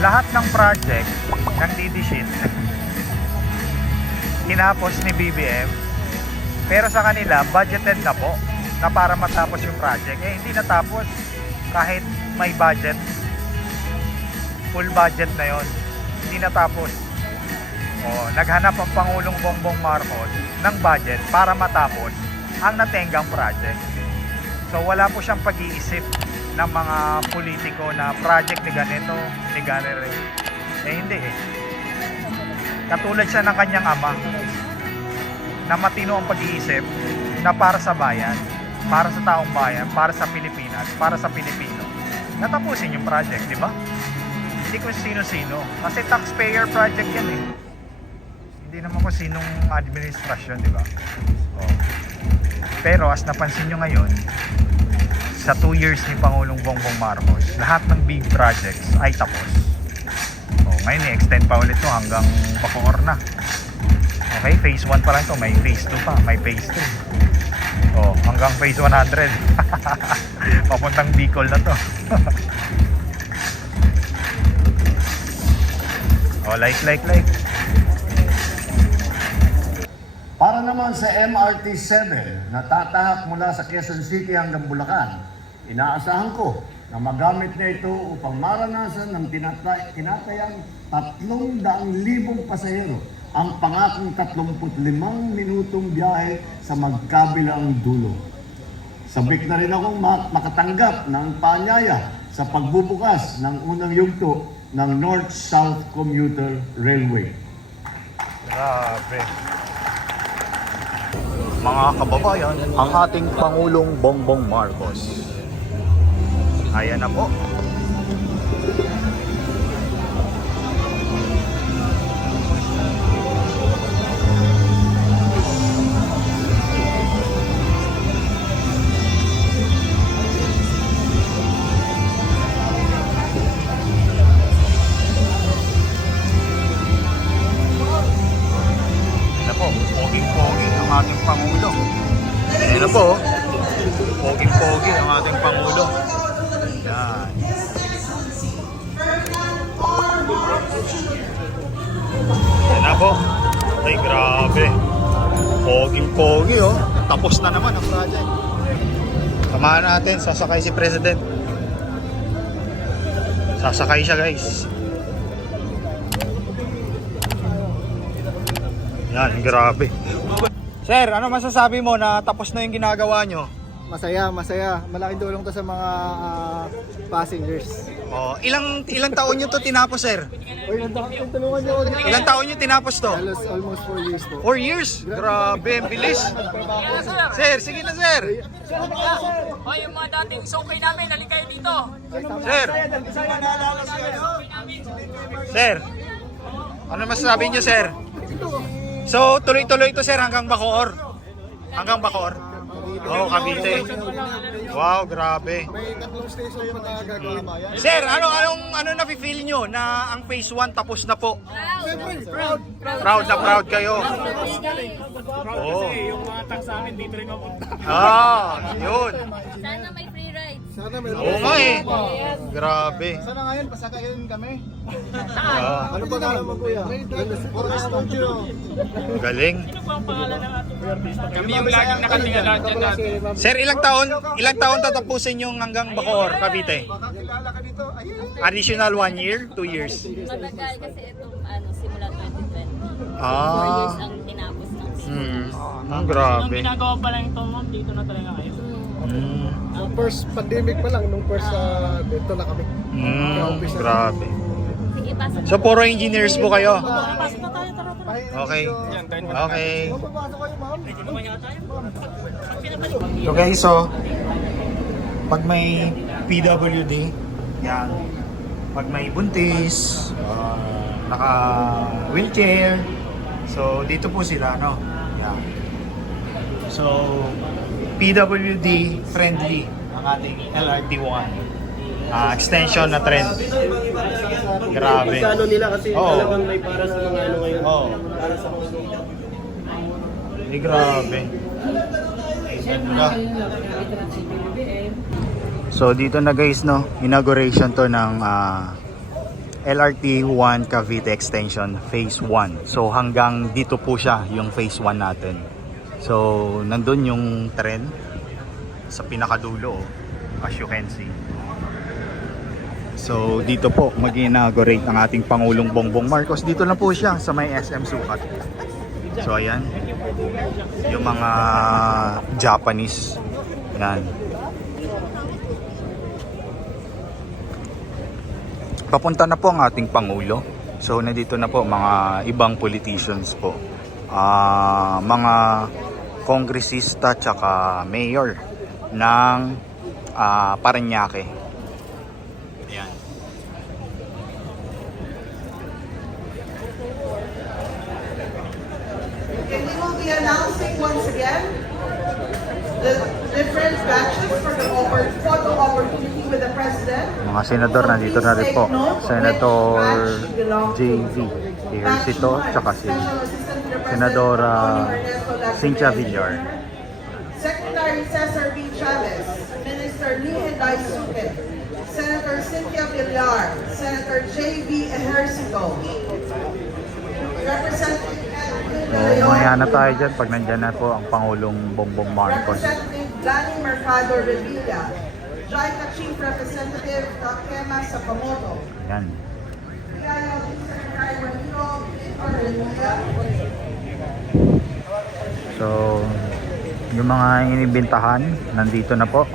lahat ng project ng DD-Sheet tinapos ni BBM, pero sa kanila budgeted na po na para matapos yung project. Hindi natapos kahit may budget, full budget na yon, hindi natapos. Naghanap ang Pangulong Bongbong Marcos ng budget para matapos ang natenggang project. So wala po siyang pag-iisip ng mga politiko na project ni ganito, ni ganito. Hindi Katulad siya ng kanyang ama na matino ang pag-iisip na para sa bayan, para sa taong bayan, para sa Pilipinas, para sa Pilipino. Natapusin yung project, di ba? Hindi kung sino-sino. Kasi taxpayer project yan eh. Hindi naman kung sinong administrasyon, di ba? Pero as napansin nyo ngayon, sa 2 years ni Pangulong Bongbong Marcos, lahat ng big projects ay tapos. Ngayon i-extend pa ulit to hanggang Bacoor na. Okay, phase 1 pa lang to, may phase 2 pa, may phase 2. Hanggang phase 100. Papuntang Bicol na to. Like. Para naman sa MRT-7 na tatahak mula sa Quezon City hanggang Bulacan, inaasahan ko na magamit na ito upang maranasan ng tinatayang 300,000 pasahero ang pangakong 35 minutong biyahe sa magkabilang dulo. Sabik na rin akong makatanggap ng paanyaya sa pagbubukas ng unang yugto ng North-South Commuter Railway. Grabe. Mga kababayan, ang ating Pangulong Bongbong Marcos. Ayan na po. Poging-pogi ang ating Pangulo. Ayan na po. Poging-pogi ang ating Pangulo. Yan. Ayan na po. Ay, grabe. Poging-pogi oh. Tapos na naman ang project. Samahan natin, sasakay si President. Sasakay siya, guys. Yan, grabe. Sir, ano masasabi mo na tapos na yung ginagawa nyo? Masaya. Malaking tulong to sa mga passengers. Ilang taon nyo to tinapos, sir? Tulungan niyo ako dito. Ilang taon nyo tinapos to? Almost 4 years po. 4 years? Grabe, ang bilis. Sir, sige na, sir. Yung mga dating sokay namin, halika kayo dito. Sir. Sir. Ano masasabi nyo, sir? So, tuloy-tuloy ito, sir, hanggang Bacoor. Hanggang Bacoor. Cavite. Wow, grabe. May 3 station pa na gagawin. Sir, ano nafe-feel nyo na ang phase 1 tapos na po? Proud na proud kayo. Kasi yung mga tax sa amin dito rin mapunta. Yun. Sana may free rides. Sana may Oo nga eh. Grabe. Sana ngayon pasakayin kami. Ah, Ano ba naman mo kuya? galing. Ano po ang pangalan ng ating artista? Kami yung laging nakatingala dyan natin. Sir, ilang taon tatapusin yung hanggang Bacoor, Cavite? Makakilala ka dito. Ayun. Additional 1 year, 2 years? Matagal kasi itong simula 2020. 4 years Ah. ang tinapos ng Ang Nung grabe. ginagawa pa lang ito, ma'am, dito na talaga kayo. Nung first pandemic pa lang, dito na kami. Grabe. Sige, pasok. So, puro engineers po kayo? Pasok na tayo, tara. Okay. Okay. Mapapasok kayo ma'am. So guys, pag may PWD, yan. Pag may buntis, naka wheelchair, so dito po sila, no? Yan. So, PWD friendly ang ating LRT1. Extension na trend. Grabe. Ano nila kasi Oo. talagang may para sa mga ano ngayon. Oh. Para sa mga Grabe. Ganda. So dito na guys, no, inauguration to ng LRT 1 Cavite Extension Phase 1. So hanggang dito po siya yung Phase 1 natin. So nandun yung tren sa pinakadulo, as you can see. So dito po mag-inaugurate ang ating Pangulong Bongbong Marcos. Dito lang po siya sa may SM Sukat. So ayan, yung mga Japanese. Yan. Papunta na po ang ating Pangulo. So nandito na po mga ibang politicians po. Mga kongresista tsaka mayor ng Parañaque. Ayan. And we will be announcing once again the different batches for the photo opportunity with the President. Mga senador nandito na rin po. Senator JV Ejercito tsaka si Senadora Cynthia Villar. Secretary Cesar B. Chavez, Minister Nihenday Suke, Senator Cynthia Villar, Senator J.B. Ejercito, Representative Edwin De Leon, Mamaya na tayo dyan pag nandyan na po ang Pangulong Bongbong Marcos. Representative Danny Mercado Revilla, JICA Chief Representative Takema Sakamoto, Yan. Secretary Ramiro Revilla, So, yung mga inibintahan, nandito na po.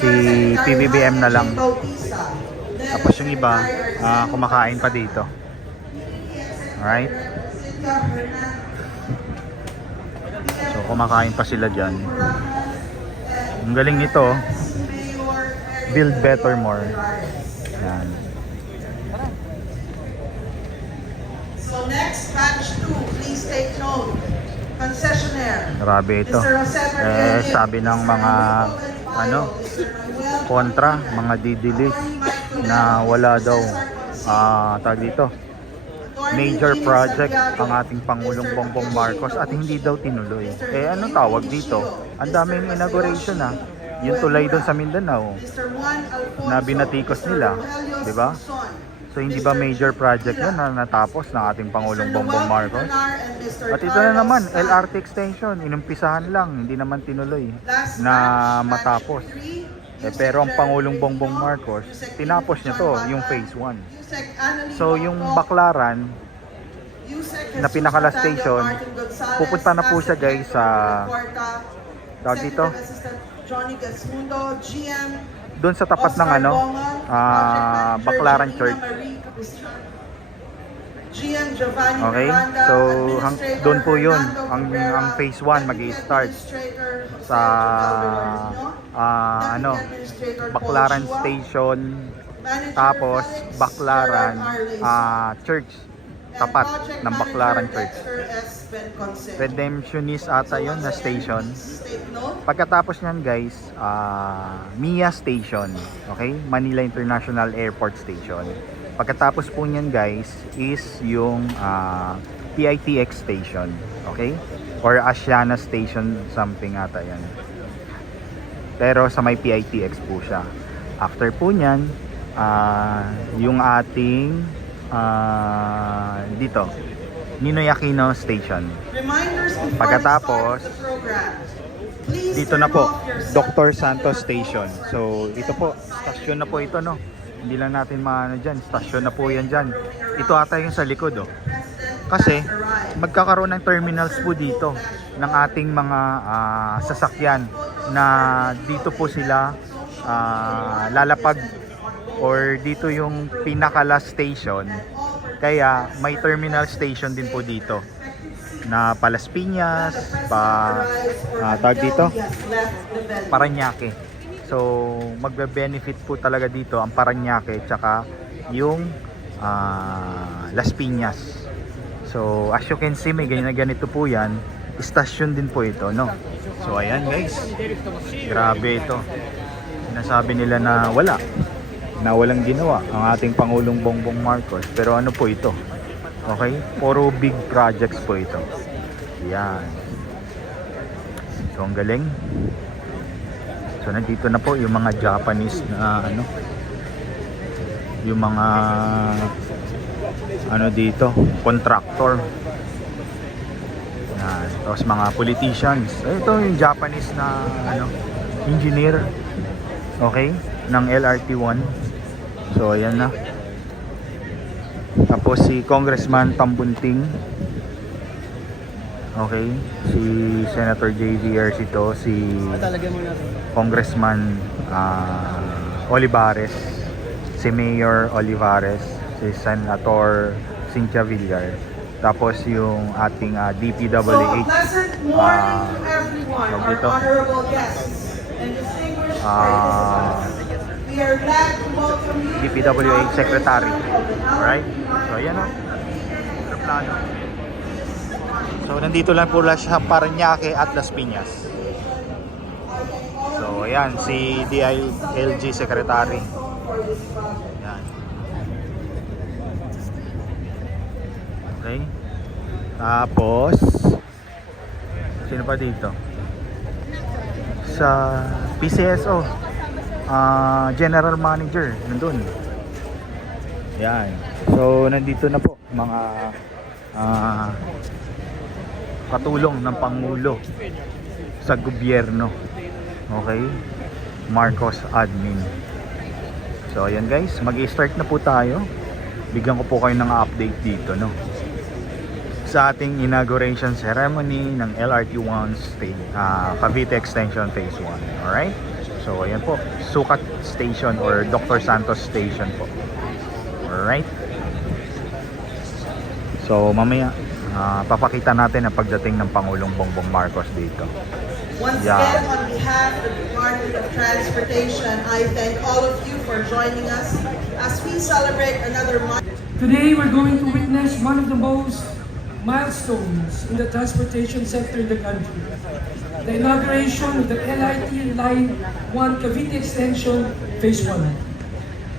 Si PBBM na lang. Tapos yung iba, kumakain pa dito. Alright? So, kumakain pa sila dyan. Ang galing nito, build better more. Yan. So next, batch 2, please take note. Concessionaire. Grabe ito. Mr. Jose Martinez, Sabi ng mga kontra, mga didilis na wala daw tawag dito, major project ang ating Pangulong Bongbong Marcos at hindi daw tinuloy. Ano tawag dito? Ang daming inauguration yung tulay doon sa Mindanao na binatikos nila, di ba? So hindi ba major project yun na natapos ng ating Pangulong Bongbong Marcos? At ito na naman, LRT extension, inumpisahan lang, hindi naman tinuloy na matapos. Pero ang Pangulong Bongbong Marcos, tinapos niya to, yung Phase 1. So yung Baclaran, na pinakala station, pupunta na po siya guys sa tawag dito, doon sa tapat ng Baclaran Church. Okay, so doon po yun ang Phase 1 mag-i-start sa Baclaran Station, tapos Baclaran Church, tapat ng Baclaran Church. Redemptionist ata yun na station. Pagkatapos nyan guys, MIA Station, okay, Manila International Airport Station. Pagkatapos po nyan guys is yung PITX Station, okay, or Asiana Station something ata yan, pero sa may PITX po siya. After po nyan, yung ating dito Ninoy Aquino Station. Pagkatapos dito na po Dr. Santos Station. So ito po, stasyon na po ito, no? Hindi lang natin maano dyan, stasyon na po yan dyan. Ito ata yung sa likod, oh. Kasi magkakaroon ng terminals po dito ng ating mga sasakyan na dito po sila lalapag, or dito yung pinaka last station. Kaya may terminal station din po dito na Palas Piñas, tawag dito, Parañaque. So magbe-benefit po talaga dito ang Parañaque tsaka yung Las Piñas. So as you can see, may ganito po yan. Station din po ito, no? So ayan guys, grabe ito. Sinasabi nila na walang ginawa ang ating Pangulong Bongbong Marcos, pero ano po ito, okay, puro big projects po ito. Yan. So ang galing. So nandito na po yung mga Japanese na yung mga ano dito, contractor. Yan. Tapos mga politicians. Ito yung Japanese na ano, engineer. Okay? Ng LRT1. So ayan na. Tapos si Congressman Tambunting. Okay? Si Senator JV Ercito, si Congressman Olivares, si Mayor Olivares, si Senator Cynthia Villar. Tapos yung ating So, DPWH pleasant morning to everyone, tawag our dito? honorable guests and distinguished participants. We are glad to welcome you to the DPWH Secretary. inauguration of the Alright? So ayan o. Aeroplano. So nandito lang po siya Parañaque at Las Piñas. So ayan si DILG Secretary. Ayan. Okay. Tapos sino pa dito? Sa PCSO General Manager nandun. Yan. So nandito na po mga katulong ng Pangulo sa gobyerno. Okay? Marcos Admin. So ayan guys, mag-i-start na po tayo. Bigyan ko po kayo ng update dito, no? Sa ating inauguration ceremony ng LRT1 Cavite Extension Phase 1. Alright? So ayan po, Sukat Station or Dr. Santos Station po. Alright? So mamaya papakita natin ang pagdating ng Pangulong Bongbong Marcos dito. Once Yeah. again, on behalf of the Department of Transportation, I thank all of you for joining us as we celebrate another month. Today, we're going to witness one of the most milestones in the transportation sector in the country. The inauguration of the LRT Line 1 Cavite Extension Phase 1.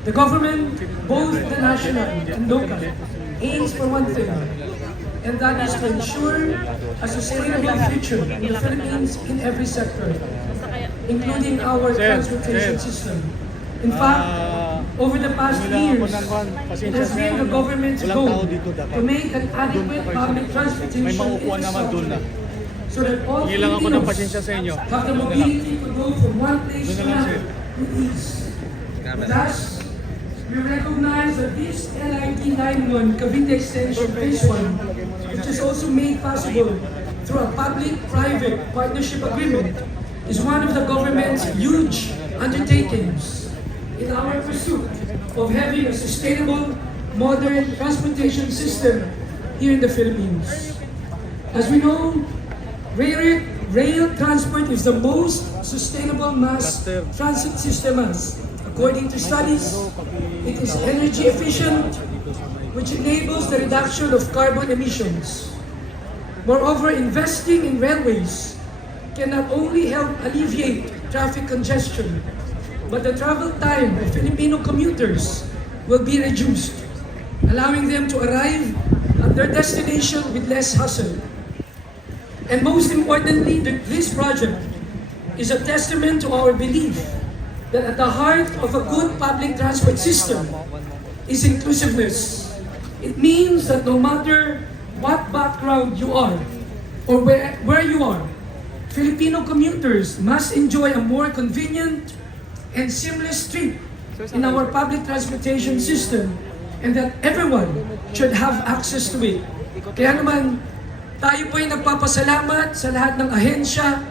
The government, both the national and local, aims for one thing, and that is to ensure a sustainable future in the Philippines in every sector, including our transportation system. In fact, over the past years, it has been the government's goal to make an adequate public transportation infrastructure so that all Filipinos have the mobility to go from one place to another with ease. Thus, we recognize that this LRT Line 1 Cavite Extension Phase 1, which is also made possible through a public-private partnership agreement, is one of the government's huge undertakings in our pursuit of having a sustainable, modern transportation system here in the Philippines. As we know, rail transport is the most sustainable mass transit system. According to studies, it is energy efficient, which enables the reduction of carbon emissions. Moreover, investing in railways can not only help alleviate traffic congestion, but the travel time of Filipino commuters will be reduced, allowing them to arrive at their destination with less hassle. And most importantly, this project is a testament to our belief that at the heart of a good public transport system is inclusiveness. It means that no matter what background you are or where you are, Filipino commuters must enjoy a more convenient and seamless trip in our public transportation system, and that everyone should have access to it. Kaya naman, tayo po ay nagpapasalamat sa lahat ng ahensya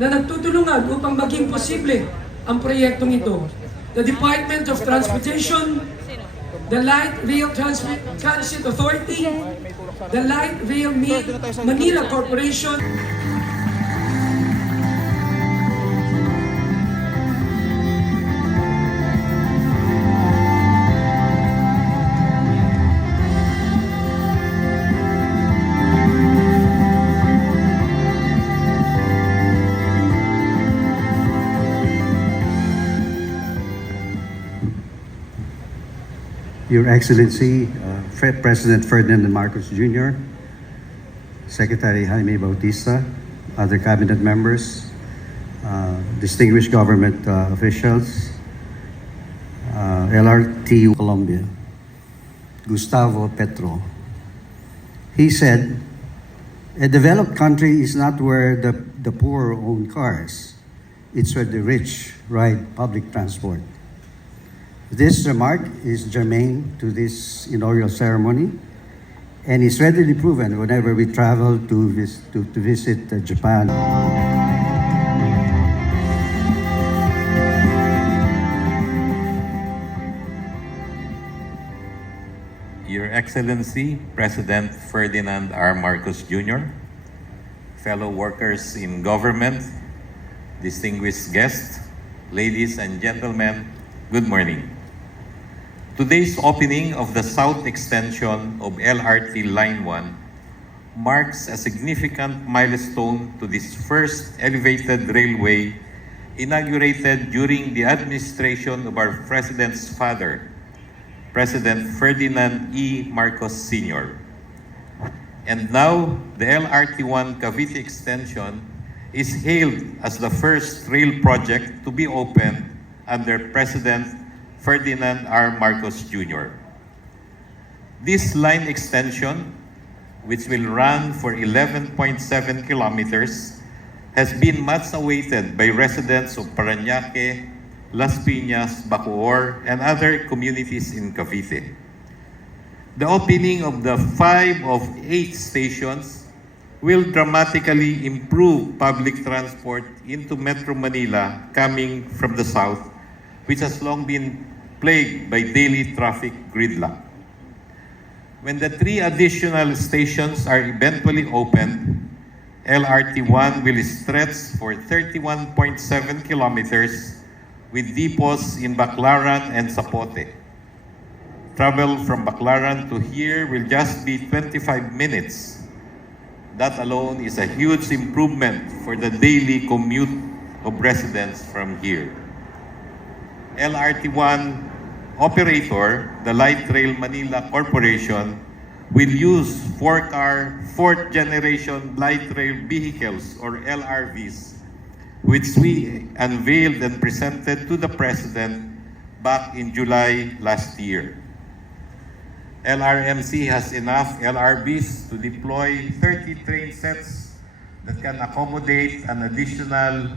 na nagtutulungan upang maging posible ang proyektong ito. The Department of Transportation, the Light Rail Transit Authority, the Light Rail Manila Corporation. Your Excellency, President Ferdinand Marcos Jr., Secretary Jaime Bautista, other cabinet members, distinguished government officials, LRT Colombia, Gustavo Petro. He said, a developed country is not where the poor own cars. It's where the rich ride public transport. This remark is germane to this inaugural ceremony and is readily proven whenever we travel to visit Japan. Your Excellency, President Ferdinand R. Marcos Jr., fellow workers in government, distinguished guests, ladies and gentlemen, good morning. Today's opening of the South Extension of LRT Line 1 marks a significant milestone to this first elevated railway inaugurated during the administration of our President's father, President Ferdinand E. Marcos Sr. And now, the LRT1 Cavite Extension is hailed as the first rail project to be opened under President Ferdinand R. Marcos Jr. This line extension, which will run for 11.7 kilometers, has been much awaited by residents of Parañaque, Las Piñas, Bacoor, and other communities in Cavite. The opening of the 5 of 8 stations will dramatically improve public transport into Metro Manila coming from the south, which has long been plagued by daily traffic gridlock. When the 3 additional stations are eventually opened, LRT1 will stretch for 31.7 kilometers with depots in Baclaran and Zapote. Travel from Baclaran to here will just be 25 minutes. That alone is a huge improvement for the daily commute of residents from here. LRT1 operator, the Light Rail Manila Corporation, will use 4-car, 4th-generation light rail vehicles, or LRVs, which we unveiled and presented to the President back in July last year. LRMC has enough LRVs to deploy 30 train sets that can accommodate an additional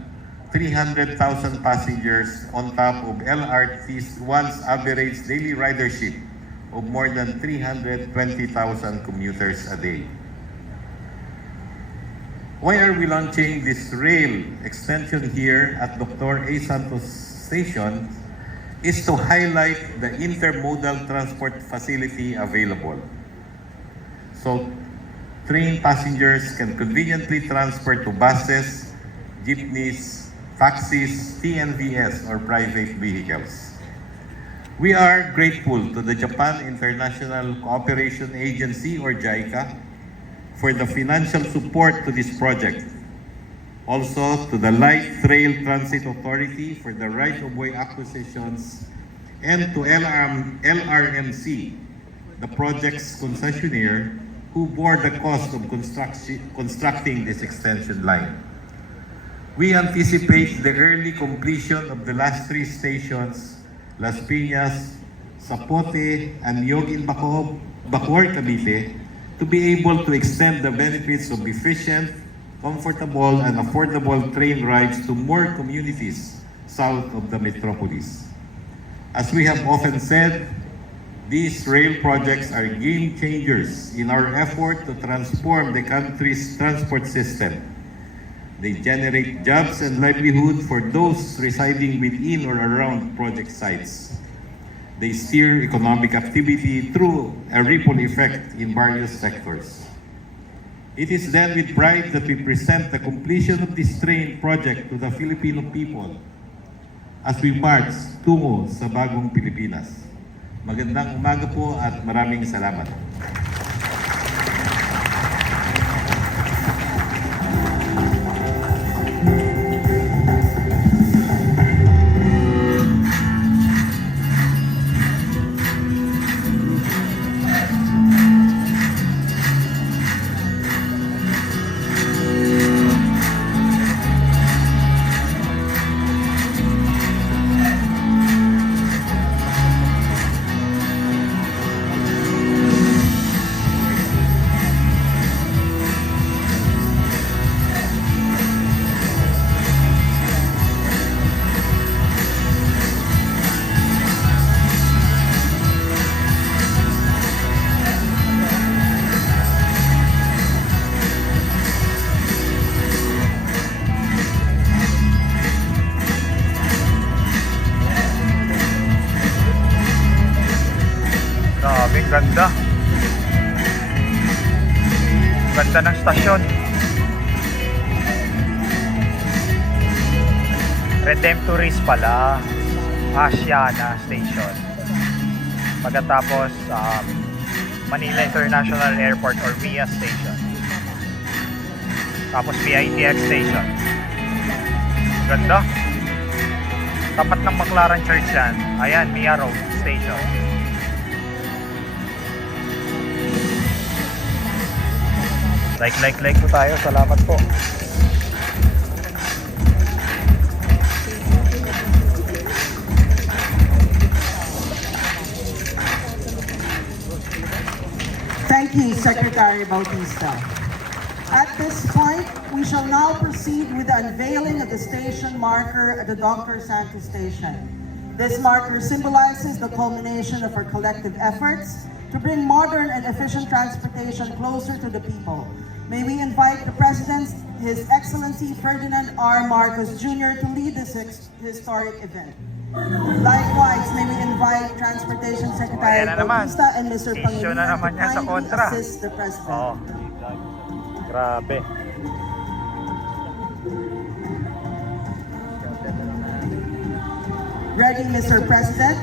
300,000 passengers on top of LRT's once average daily ridership of more than 320,000 commuters a day. Why are we launching this rail extension here at Dr. A. Santos Station is to highlight the intermodal transport facility available. So, train passengers can conveniently transfer to buses, jeepneys, taxis, TNVS, or private vehicles. We are grateful to the Japan International Cooperation Agency, or JICA, for the financial support to this project. Also to the Light Rail Transit Authority for the right-of-way acquisitions, and to LRMC, the project's concessionaire, who bore the cost of constructing this extension line. We anticipate the early completion of the last 3 stations, Las Piñas, Zapote, and Yogin Bacoor, Cavite, to be able to extend the benefits of efficient, comfortable, and affordable train rides to more communities south of the metropolis. As we have often said, these rail projects are game changers in our effort to transform the country's transport system. They generate jobs and livelihood for those residing within or around project sites. They steer economic activity through a ripple effect in various sectors. It is then with pride that we present the completion of this train project to the Filipino people as we march tungo sa bagong Pilipinas. Magandang umaga po at maraming salamat. Grabe, ganda. Ganda ng stasyon. Redemptoris pala. Asiana Station. Pagkatapos, Manila International Airport or MIA Station. Tapos PITX Station. Ganda. Tapat ng McLaren Church yan. Ayan, MIA Road Station. Like po tayo. Salamat po. Thank you, Secretary Bautista. At this point, we shall now proceed with the unveiling of the station marker at the Dr. Santos Station. This marker symbolizes the culmination of our collective efforts to bring modern and efficient transportation closer to the people. May we invite the President, His Excellency Ferdinand R. Marcos Jr. to lead this historic event. Likewise, may we invite Transportation Secretary Ayan na naman. Bautista and Mr. Issue na Pangilinan naman to yan sa kindly kontra. assist the President. Oh. Grabe. Ready, Mr. President?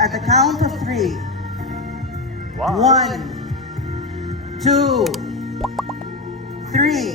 At the count of 3. Wow. 1, 2, 3.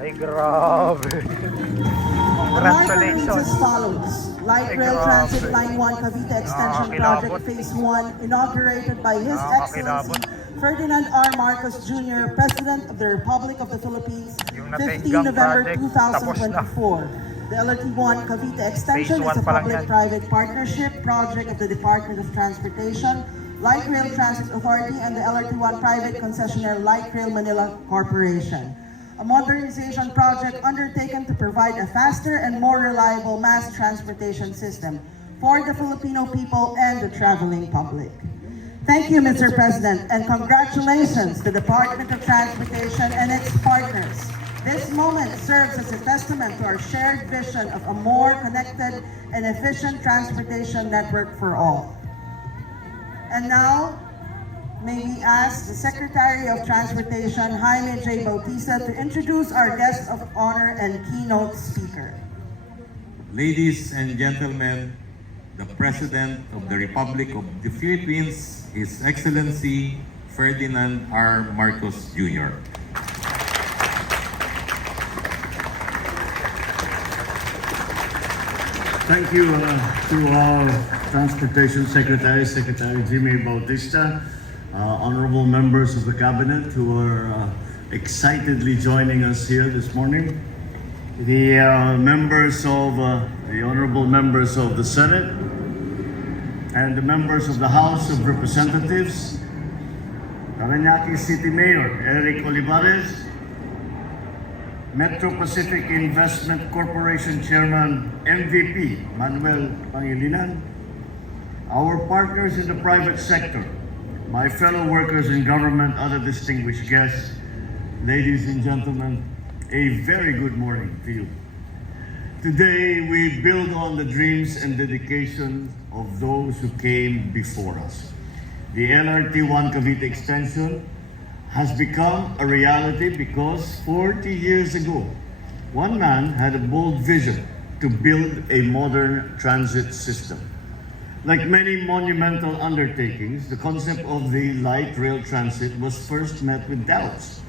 Ay, grabe. The marker reads Congratulations. as follows. Light Ay, Rail grabe. Transit Line 1 Cavite Extension Nakakakilabot. Project Phase 1 inaugurated by His Nakakakilabot. Excellency Ferdinand R. Marcos Jr., President of the Republic of the Philippines, Yung 15 natigang November project, tapos na. 2024. The LRT-1 Cavite Extension Phase 1 is a pa lang yan. public-private partnership project of the Department of Transportation, Light Rail Transit Authority, and the LRT-1 private concessionaire Light Rail Manila Corporation. A modernization project undertaken to provide a faster and more reliable mass transportation system for the Filipino people and the traveling public. Thank you, Mr. President, and congratulations to the Department of Transportation and its partners. This moment serves as a testament to our shared vision of a more connected and efficient transportation network for all. And now, may we ask the Secretary of Transportation, Jaime J. Bautista, to introduce our guest of honor and keynote speaker. Ladies and gentlemen, the President of the Republic of the Philippines, His Excellency Ferdinand R. Marcos Jr. Thank you to our Transportation Secretary, Secretary Jimmy Bautista, honorable members of the Cabinet who are excitedly joining us here this morning, the honorable members of the Senate, and the members of the House of Representatives, Parañaque City Mayor Eric Olivares, Metro Pacific Investment Corporation Chairman MVP Manuel Pangilinan, our partners in the private sector, my fellow workers in government, other distinguished guests, ladies and gentlemen, a very good morning to you. Today, we build on the dreams and dedication of those who came before us. The LRT-1 Cavite Extension has become a reality because 40 years ago, one man had a bold vision to build a modern transit system. Like many monumental undertakings, the concept of the light rail transit was first met with doubts.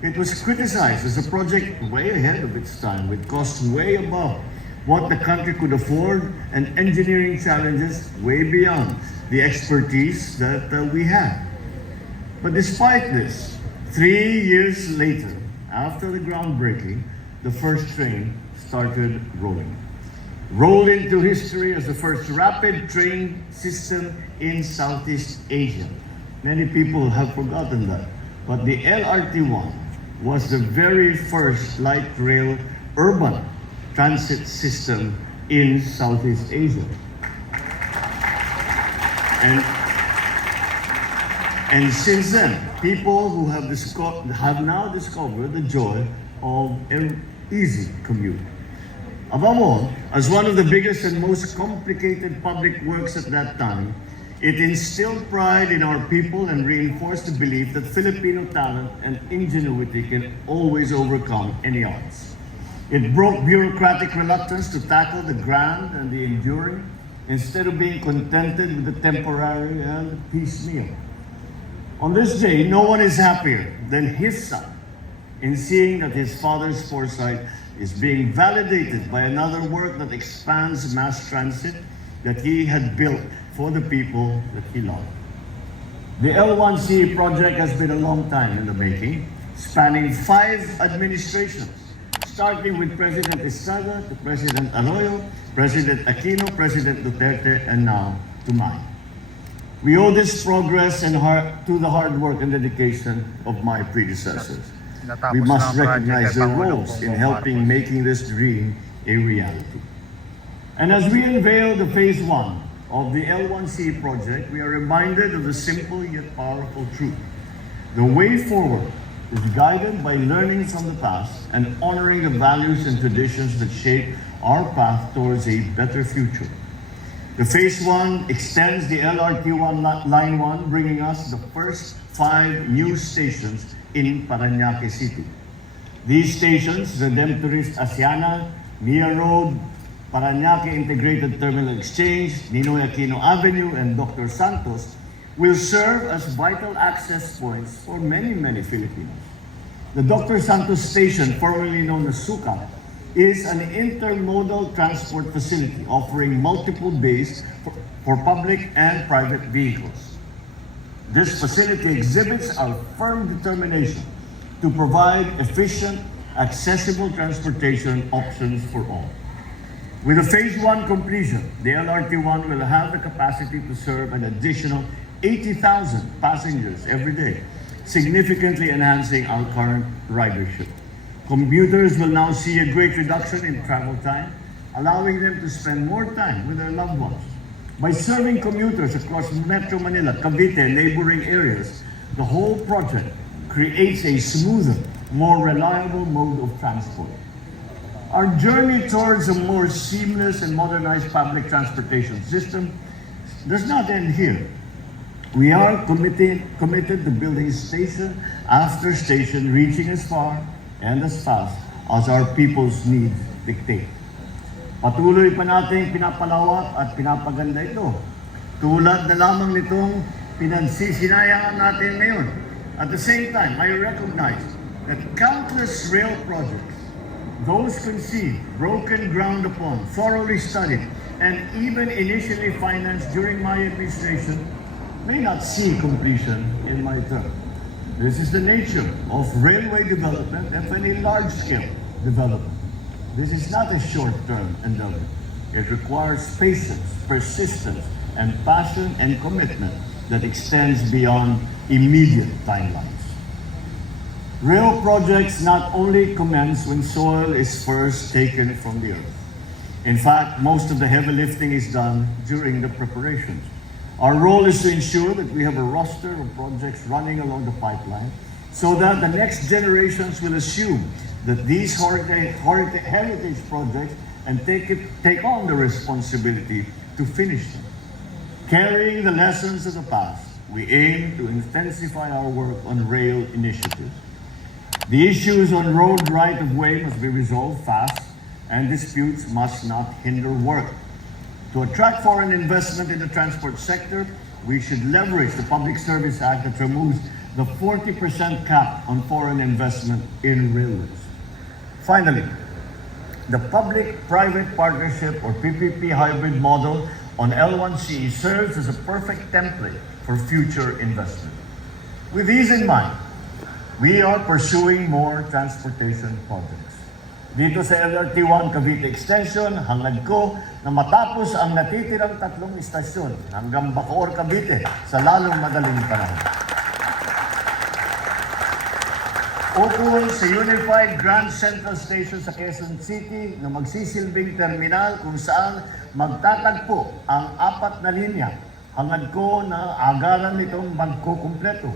It was criticized as a project way ahead of its time, with costs way above what the country could afford and engineering challenges way beyond the expertise that we had. But despite this, 3 years later, after the groundbreaking, the first train started rolling. Rolled into history as the first rapid train system in Southeast Asia. Many people have forgotten that. But the LRT-1 was the very first light rail urban transit system in Southeast Asia. And since then, people who have now discovered the joy of an easy commute. Above all, as one of the biggest and most complicated public works at that time, It instilled pride in our people and reinforced the belief that Filipino talent and ingenuity can always overcome any odds. It broke bureaucratic reluctance to tackle the grand and the enduring, instead of being contented with the temporary and piecemeal. On this day, no one is happier than his son in seeing that his father's foresight is being validated by another work that expands mass transit that he had built for the people that he loved. The L1C project has been a long time in the making, spanning 5 administrations, starting with President Estrada to President Arroyo, President Aquino, President Duterte, and now to mine. We owe this progress and to the hard work and dedication of my predecessors. We must recognize their roles in helping making this dream a reality. And as we unveil the phase 1 of the L1C project, we are reminded of the simple yet powerful truth. The way forward is guided by learning from the past and honoring the values and traditions that shape our path towards a better future. The phase 1 extends the LRT1 Line 1, bringing us the first 5 new stations in Parañaque City. These stations, Redemptorist Asiana, Mia Road, Parañaque Integrated Terminal Exchange, Ninoy Aquino Avenue, and Dr. Santos, will serve as vital access points for many, many Filipinos. The Dr. Santos Station, formerly known as Sukat, is an intermodal transport facility offering multiple bays for public and private vehicles. This facility exhibits our firm determination to provide efficient, accessible transportation options for all. With the phase 1 completion, the LRT1 will have the capacity to serve an additional 80,000 passengers every day, significantly enhancing our current ridership. Commuters will now see a great reduction in travel time, allowing them to spend more time with their loved ones. By serving commuters across Metro Manila, Cavite, and neighboring areas, the whole project creates a smoother, more reliable mode of transport. Our journey towards a more seamless and modernized public transportation system does not end here. We are committed to building station after station, reaching as far and as fast as our people's needs dictate. Patuloy pa natin pinapalawak at pinapaganda ito. Tulad na lamang nitong pinagsisinayaan natin ngayon. At the same time, I recognize that countless rail projects, those conceived, broken ground upon, thoroughly studied, and even initially financed during my administration, may not see completion in my term. This is the nature of railway development and any large-scale development. This is not a short-term endeavor. It requires patience, persistence, and passion and commitment that extends beyond immediate timelines. Rail projects not only commence when soil is first taken from the earth. In fact, most of the heavy lifting is done during the preparations. Our role is to ensure that we have a roster of projects running along the pipeline so that the next generations will assume that these heritage projects and take on the responsibility to finish them. Carrying the lessons of the past, we aim to intensify our work on rail initiatives. The issues on road right-of-way must be resolved fast, and disputes must not hinder work. To attract foreign investment in the transport sector, we should leverage the Public Service Act that removes the 40% cap on foreign investment in railways. Finally, the public-private partnership or PPP hybrid model on L1C serves as a perfect template for future investment. With these in mind, we are pursuing more transportation projects. Dito sa LRT1 Cavite Extension, hangad ko na matapos ang natitirang 3 istasyon hanggang Bacoor, Cavite sa lalong madaling panahon. Ukol sa Unified Grand Central Station sa Quezon City na magsisilbing terminal kung saan magtatagpo ang 4 na linya, hangad ko na agaran nitong magkukumpleto.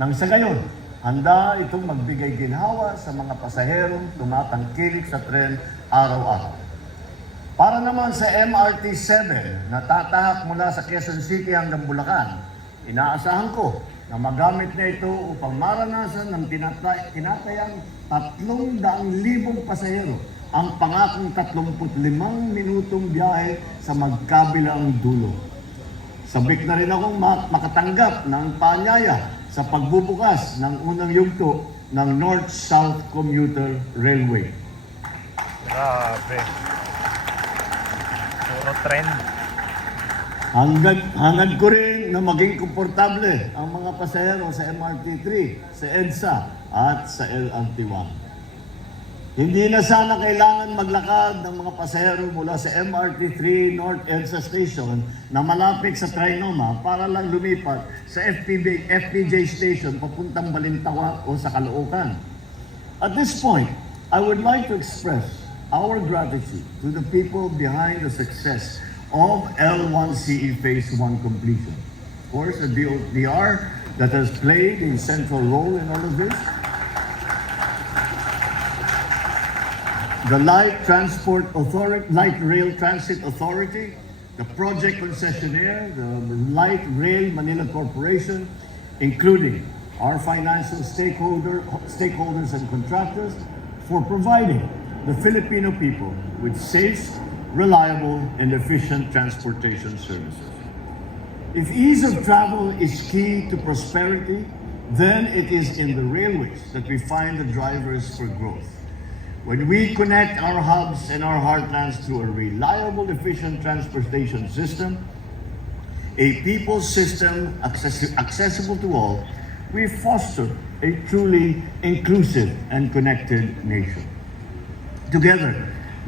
Nang sa gayon, handa itong magbigay ginhawa sa mga pasaherong tumatangkilik sa tren araw-araw. Para naman sa MRT-7 na tatahak mula sa Quezon City hanggang Bulacan, inaasahan ko na magamit na ito upang maranasan ng tinatayang 300,000 pasahero ang pangakong 35 minutong biyahe sa magkabilang dulo. Sabik na rin akong makatanggap ng paanyaya sa pagbubukas ng unang yugto ng North-South Commuter Railway. Grabe. Puro trend. Hangad ko rin na maging komportable ang mga pasahero sa MRT-3, sa EDSA at sa LRT-1. Hindi na sana kailangan maglakad ng mga pasahero mula sa MRT-3 North EDSA Station na malapit sa Trinoma para lang lumipat sa FPJ Station papuntang Balintawa o sa Caloocan. At this point, I would like to express our gratitude to the people behind the success of L1CE Phase 1 completion. Of course, the DOTR that has played a central role in all of this. The Light Rail Transit Authority, the project concessionaire, the Light Rail Manila Corporation, including our financial stakeholders and contractors, for providing the Filipino people with safe, reliable, and efficient transportation services. If ease of travel is key to prosperity, then it is in the railways that we find the drivers for growth. When we connect our hubs and our heartlands through a reliable, efficient transportation system, a people system accessible to all, we foster a truly inclusive and connected nation. Together,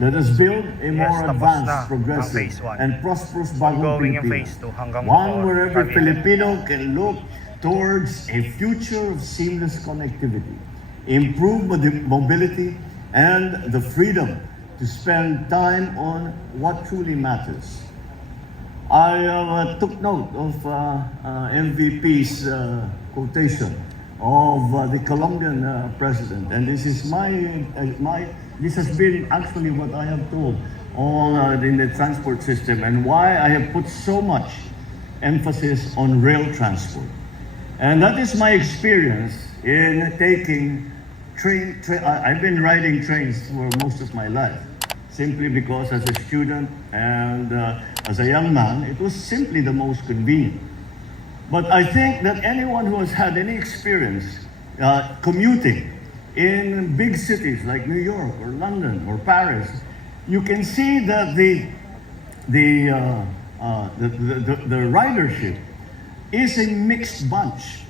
let us build a more tapos advanced, na ang progressive, phase 1. and prosperous bagong Ongoing yung Pilipinas. phase 2 hanggang One where every Cavite. Filipino can look towards a future of seamless connectivity, improved mobility, and the freedom to spend time on what truly matters. I took note of MVP's quotation of the Colombian president, and this is this has been actually what I have told all in the transport system, and why I have put so much emphasis on rail transport. And that is my experience in taking I've been riding trains for most of my life, simply because as a student and as a young man, it was simply the most convenient. But I think that anyone who has had any experience commuting in big cities like New York or London or Paris, you can see that the ridership is a mixed bunch.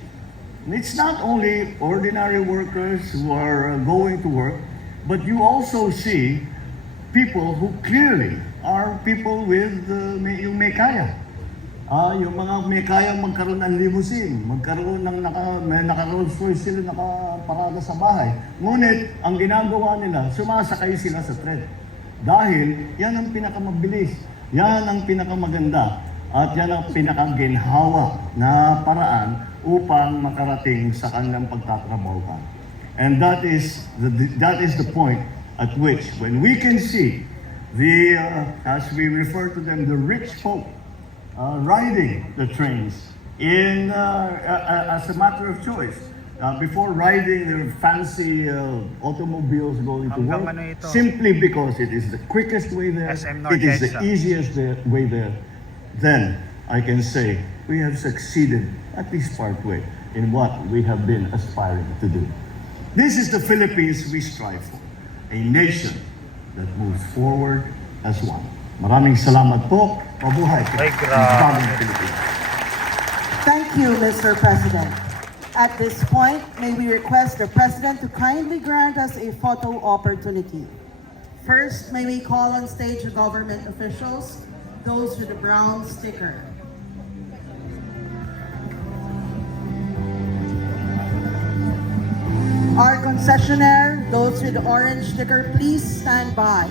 And it's not only ordinary workers who are going to work, but you also see people who clearly are people with yung may kaya. Yung mga may kaya magkaroon ng limousine, magkaroon ng naka-Rolls Royce sila nakaparada sa bahay. Ngunit, ang ginagawa nila, sumasakay sila sa tren. Dahil, yan ang pinakamabilis, yan ang pinakamaganda, at yan ang pinakaginhawa na paraan upang makarating sa kanilang pagtatrabahuhan. And that is the point at which, when we can see as we refer to them, the rich folk riding the trains as a matter of choice, before riding their fancy automobiles going to work, simply because it is the quickest way there, it is the easiest way there, then I can say we have succeeded at least partway in what we have been aspiring to do. This is the Philippines we strive for, a nation that moves forward as one. Maraming salamat po. Mabuhay po ang bagong Pilipinas. Thank you, Mr. President. At this point, may we request the President to kindly grant us a photo opportunity. First, may we call on stage the government officials, those with the brown sticker. Our concessionaire, those with the orange sticker, please stand by.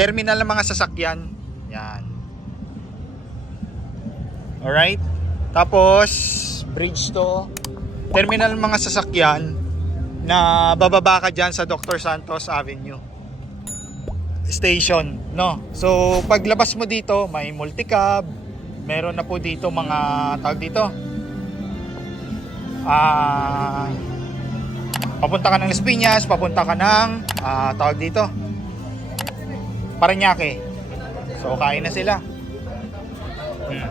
Terminal ng mga sasakyan. Yan. Alright? Tapos, bridge to. Terminal mga sasakyan na bababa ka dyan sa Dr. Santos Avenue Station, no? So, paglabas mo dito, may multicab. Meron na po dito mga tawag dito. Papunta ka ng Las Piñas, papunta ka ng tawag dito. Parañaque. So, kain na sila. Hmm.